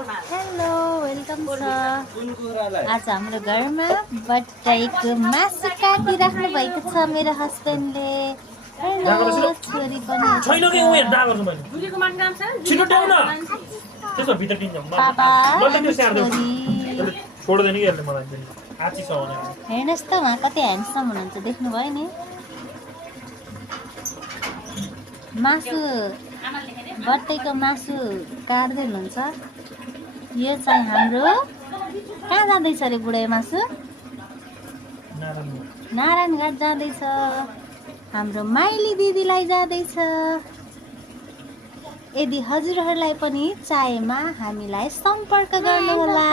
Hello welcome छ। आज हाम्रो घरमा बटाईको मासु काटिराख्नु भएको छ मेरो हस्बेन्डले। छोरी पनि हेर्नुहोस् त उहाँ कति ह्यान्डसम हुनुहुन्छ, देख्नुभयो नि। मासु बटाईको मासु काट्दै हुनुहुन्छ। यो चाहिँ हाम्रो कहाँ जाँदैछ अरे बुढा मासु? नारायणघाट जाँदैछ। हाम्रो माइली दिदीलाई जाँदैछ। यदि हजुरहरूलाई पनि चाहेमा हामीलाई सम्पर्क गर्नुहोला।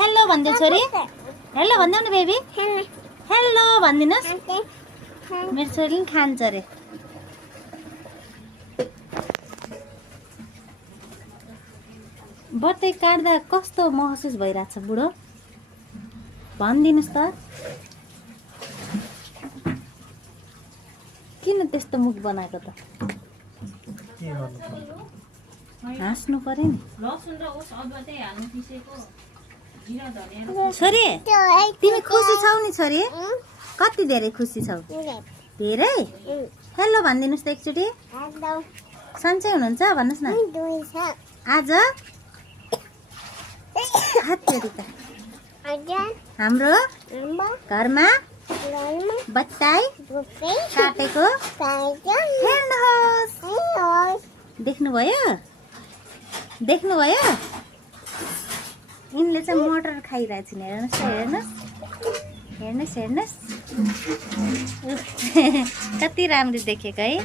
हेलो भन्दै छोरी, हेलो भन्दै न बेबी, हेलो भनिदिनुहोस्। मेरो छोरीले पनि खान्छ अरे। बटाई काट्दा कस्तो महसुस भइरहेछ बुढो, भनिदिनुहोस् त। किन त्यस्तो मुख बनाएको त? हाँस्नु पर्यो नि। छोरी तिमी खुसी छौ नि छोरी? कति धेरै खुसी छौ? धेरै? हेलो भनिदिनुहोस् त एकचोटि। सन्चै हुनुहुन्छ भन्नुहोस् न। आज हाम्रो घरमा बटाई काटेको हेर्नुहोस्। देख्नुभयो? देख्नुभयो? यिनले चाहिँ मटर खाइरहेछ नि। हेर्नुहोस् त, हेर्नुहोस् हेर्नुहोस् हेर्नुहोस्। कति राम्रो देखेको है।